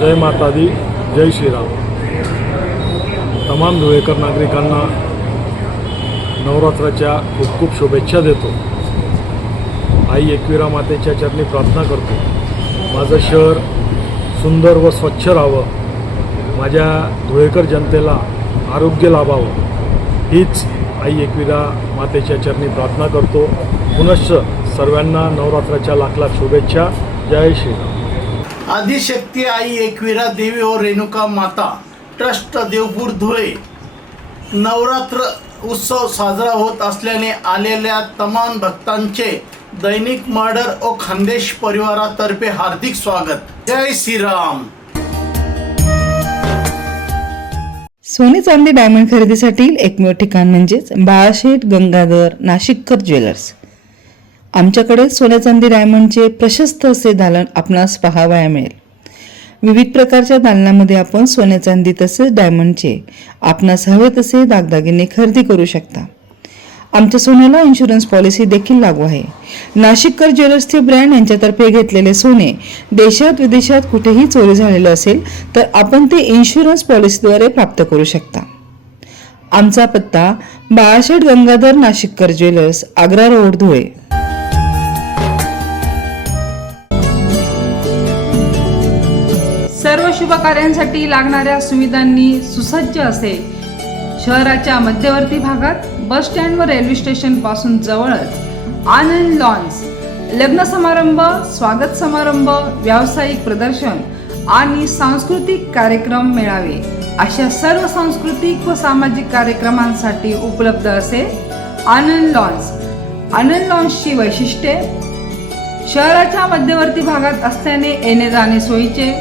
जय माता दी जय श्रीराम तमाम धुळेकर नागरिकांना नवरात्राच्या खूप खूप शुभेच्छा देतो आई एकविरा मातेच्या चरणी प्रार्थना करतो माझं शहर सुंदर व स्वच्छ राहावं माझ्या धुळेकर जनतेला आरोग्य लाभावं हीच आई एकविरा मातेच्या चरणी प्रार्थना करतो पुनश्च सर्वांना नवरात्राच्या लाख लाख शुभेच्छा जय श्रीराम आदिशक्ती आई एकविरा देवी व रेणुका माता ट्रस्ट देवपूर धुळे नवरात्र उत्सव साजरा होत असल्याने आलेल्या तमाम भक्तांचे दैनिक मर्डर व खानदेश परिवारातर्फे हार्दिक स्वागत जय श्रीराम सोने चांदी डायमंड खरेदीसाठी एकमेव ठिकाण म्हणजेच बाळाशेठ गंगाधर नाशिककर ज्वेलर्स आमच्याकडे सोन्याचांदी डायमंडचे प्रशस्त असे दालन आपणास पाहावया मिळेल विविध प्रकारच्या दालनामध्ये आपण सोन्या चांदी तसेच डायमंडचे आपणास हवे तसे दागदागिने खरेदी करू शकता आमच्या सोन्याला इन्शुरन्स पॉलिसी देखील लागू आहे नाशिककर ज्वेलर्सचे ब्रँड यांच्यातर्फे घेतलेले सोने देशात विदेशात कुठेही चोरी झालेलं असेल तर आपण ते इन्शुरन्स पॉलिसीद्वारे प्राप्त करू शकता आमचा पत्ता बाळाशेठ गंगाधर नाशिककर ज्वेलर्स आग्रा रोड धुळे कार्यांसाठी लागणाऱ्या सुविधांनी सुसज्ज असे शहराच्या मध्यवर्ती भागात बस स्टँड व रेल्वे स्टेशन पासून जवळच आनंद लॉन्स लग्न समारंभ स्वागत समारंभ व्यावसायिक प्रदर्शन आणि सांस्कृतिक कार्यक्रम मिळावे अशा सर्व सांस्कृतिक व सामाजिक कार्यक्रमांसाठी उपलब्ध असे आनंद लॉन्स आनंद लॉन्सची वैशिष्ट्ये शहराच्या मध्यवर्ती भागात असल्याने येणे जाणे सोयीचे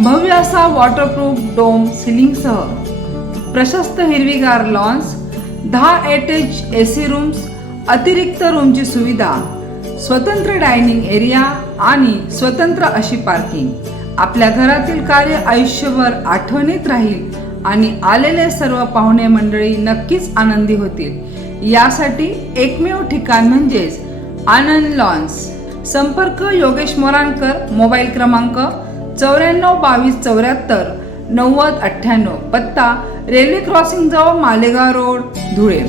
भव्य असा वॉटरप्रूफ डोम सिलिंगसह प्रशस्त हिरवीगार लॉन्स दहा एटेच ए सी रूम्स अतिरिक्त रूमची सुविधा स्वतंत्र डायनिंग एरिया आणि स्वतंत्र अशी पार्किंग आपल्या घरातील कार्य आयुष्यभर आठवणीत राहील आणि आलेले सर्व पाहुणे मंडळी नक्कीच आनंदी होतील यासाठी एकमेव ठिकाण म्हणजेच आनंद लॉन्स संपर्क योगेश मोरांकर मोबाईल क्रमांक चौऱ्याण्णव बावीस चौऱ्याहत्तर नव्वद अठ्ठ्याण्णव पत्ता रेल्वे क्रॉसिंग जवळ Malegaon road Dhule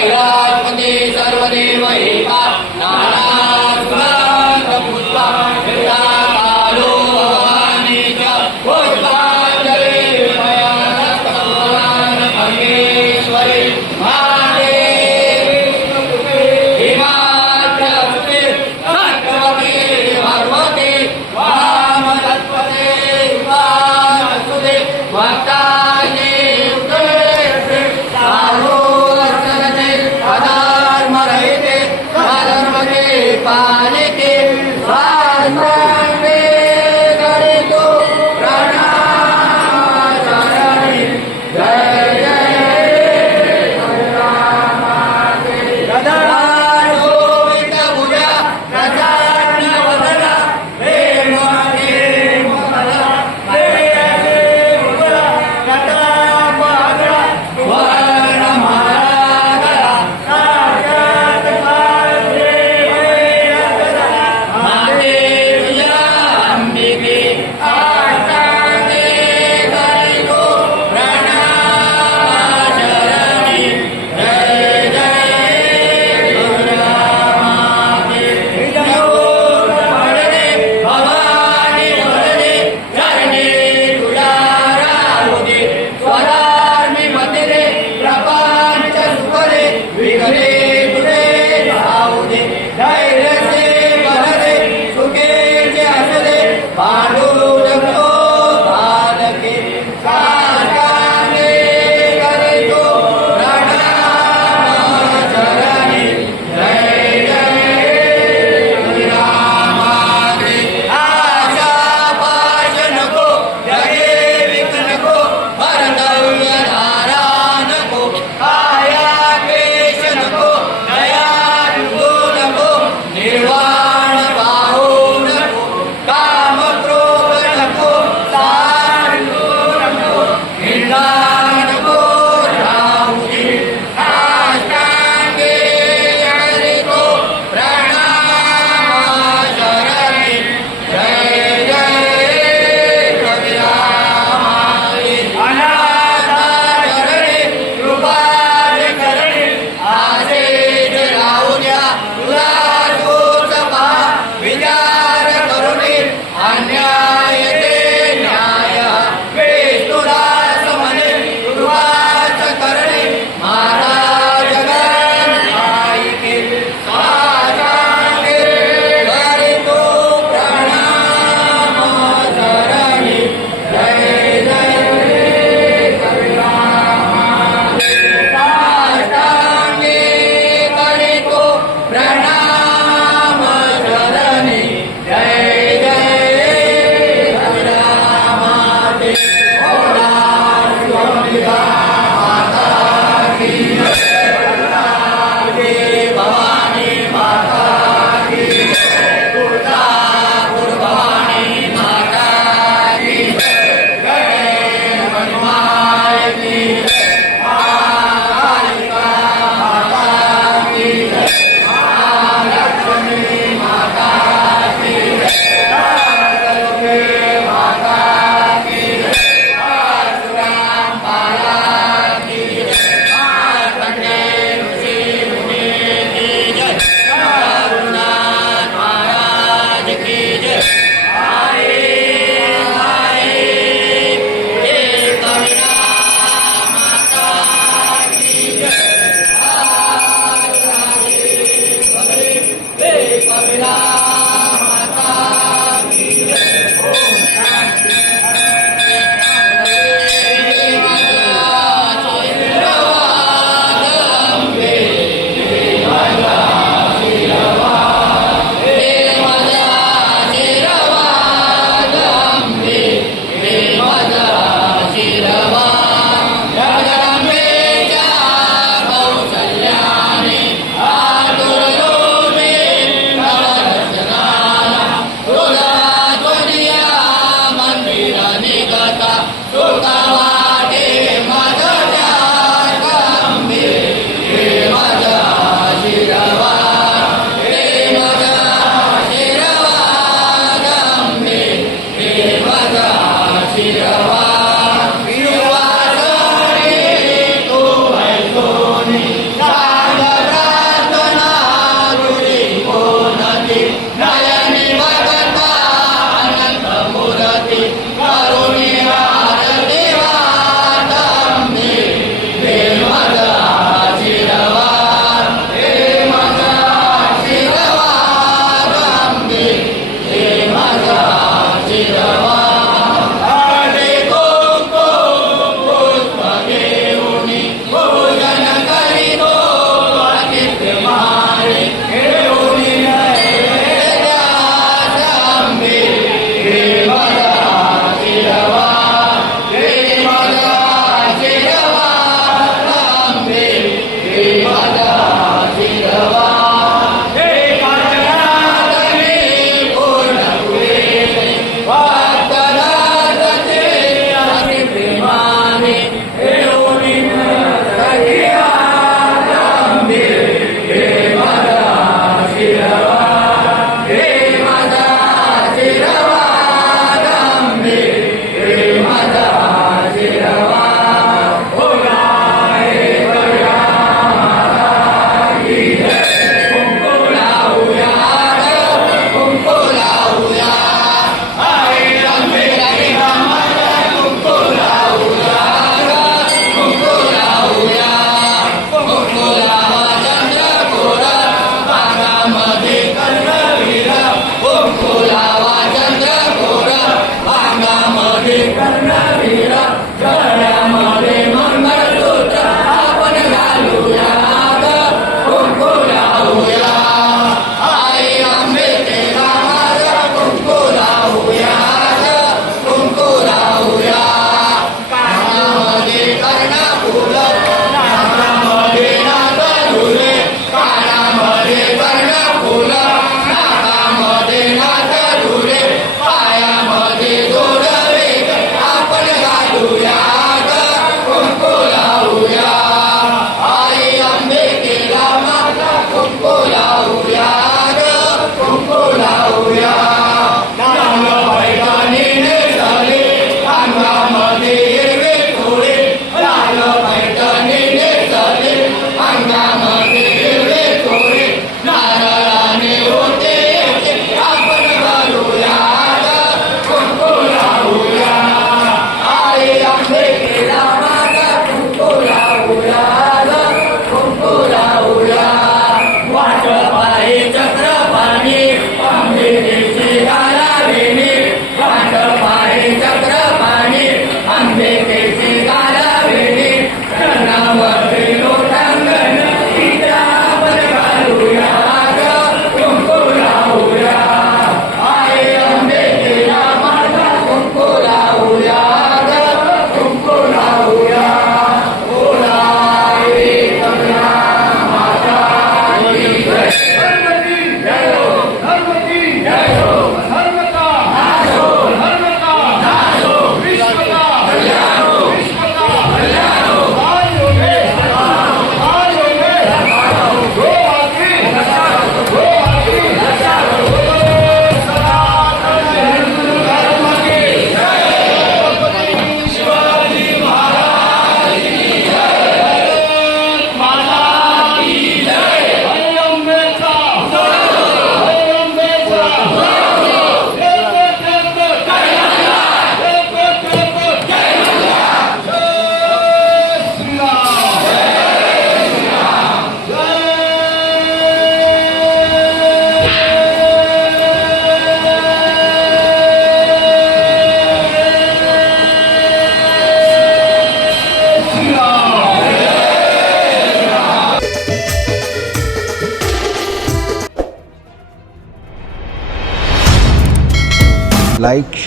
Hey,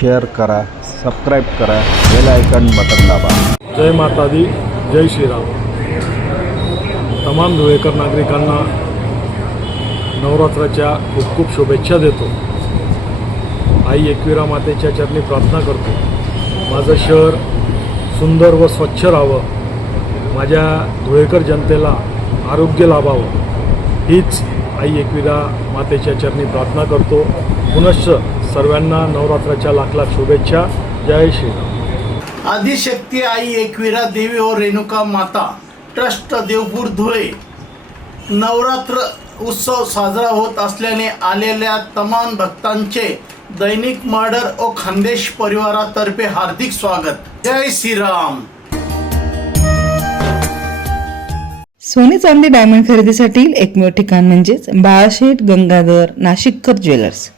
share करा सबस्क्राईब करा बेल आयकन बटन दाबा जय माता दी जय श्रीराम तमाम धुळेकर नागरिकांना नवरात्राच्या खूप खूप शुभेच्छा देतो आई एकविरा मातेच्या चरणी प्रार्थना करतो माझं शहर सुंदर व स्वच्छ राहावं माझ्या धुळेकर जनतेला आरोग्य लाभावं हीच आई एकविरा मातेच्या चरणी प्रार्थना करतो पुनश्च सर्वांना नवरात्राच्या लाख लाख शुभेच्छा जय श्रीराम आदिशक्ती आई एकवीरा देवी व रेणुका माता ट्रस्ट देवपूर धुळे नवरात्र उत्सव साजरा होत असल्याने आलेल्या तमाम भक्तांचे दैनिक मर्डर व खानदेश परिवारातर्फे हार्दिक स्वागत जय श्रीराम सोने चांदी डायमंड खरेदीसाठी एकमेव ठिकाण म्हणजेच बाळाशेठ गंगाधर नाशिककर ज्वेलर्स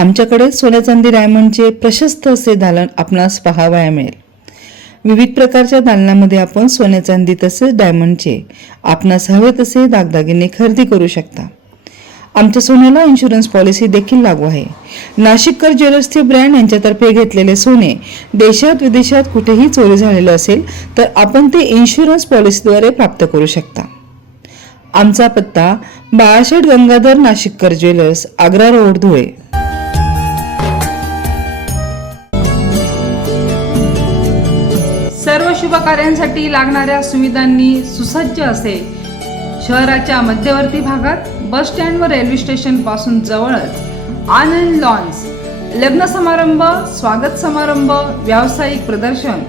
आमच्याकडे सोन्याचांदी डायमंडचे प्रशस्त असे दालन आपणास पाहावया मिळेल विविध प्रकारच्या दालनामध्ये आपण चांदी तसेच डायमंडचे आपणास हवे तसे दागदागिने खरेदी करू शकता आमच्या सोन्याला इन्शुरन्स पॉलिसी देखील लागू आहे नाशिककर ज्वेलर्सचे ब्रँड यांच्यातर्फे घेतलेले सोने देशात विदेशात कुठेही चोरी झालेलं असेल तर आपण ते इन्शुरन्स पॉलिसीद्वारे प्राप्त करू शकता आमचा पत्ता बाळाशेठ गंगाधर नाशिककर ज्वेलर्स आग्रा रोड धुळे शुभ कार्यांसाठी लागणाऱ्या सुविधांनी सुसज्ज असे शहराच्या मध्यवर्ती भागात बस स्टँड व रेल्वे स्टेशन पासून जवळच आनंद लॉन्स लग्न समारंभ स्वागत समारंभ व्यावसायिक प्रदर्शन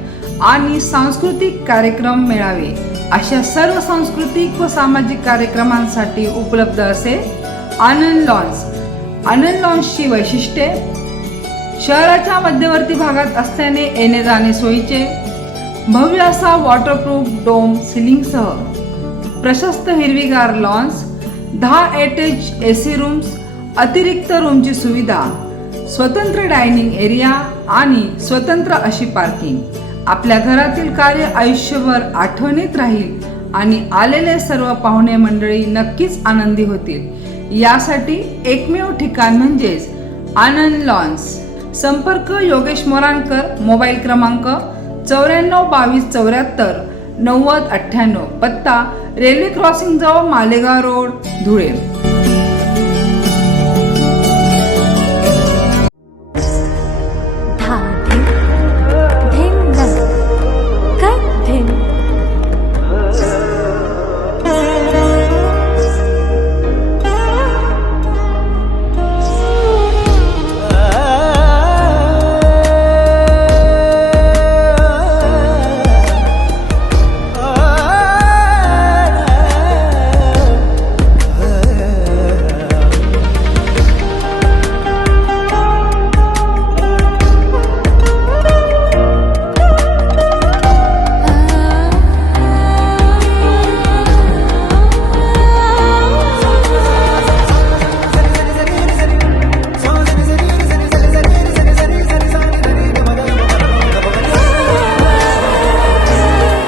आणि सांस्कृतिक कार्यक्रम मिळावे अशा सर्व सांस्कृतिक व सामाजिक कार्यक्रमांसाठी उपलब्ध असे आनंद लॉन्स आनंद लॉन्सची वैशिष्ट्ये शहराच्या मध्यवर्ती भागात असल्याने येणे जाणे सोयीचे भव्य असा वॉटरप्रूफ डोम सिलिंगसह प्रशस्त हिरवीगार लॉन्स दहा एटेज ए सी रूम्स अतिरिक्त रूमची सुविधा स्वतंत्र डायनिंग एरिया आणि स्वतंत्र अशी पार्किंग आपल्या घरातील कार्य आयुष्यभर आठवणीत राहील आणि आलेले सर्व पाहुणे मंडळी नक्कीच आनंदी होतील यासाठी एकमेव ठिकाण म्हणजेच आनंद लॉन्स संपर्क योगेश मोरांकर मोबाईल क्रमांक चौऱ्याण्णव बावीस चौऱ्याहत्तर नव्वद अठ्ठ्याण्णव पत्ता रेल्वे क्रॉसिंगजवळ मालेगाव रोड धुळे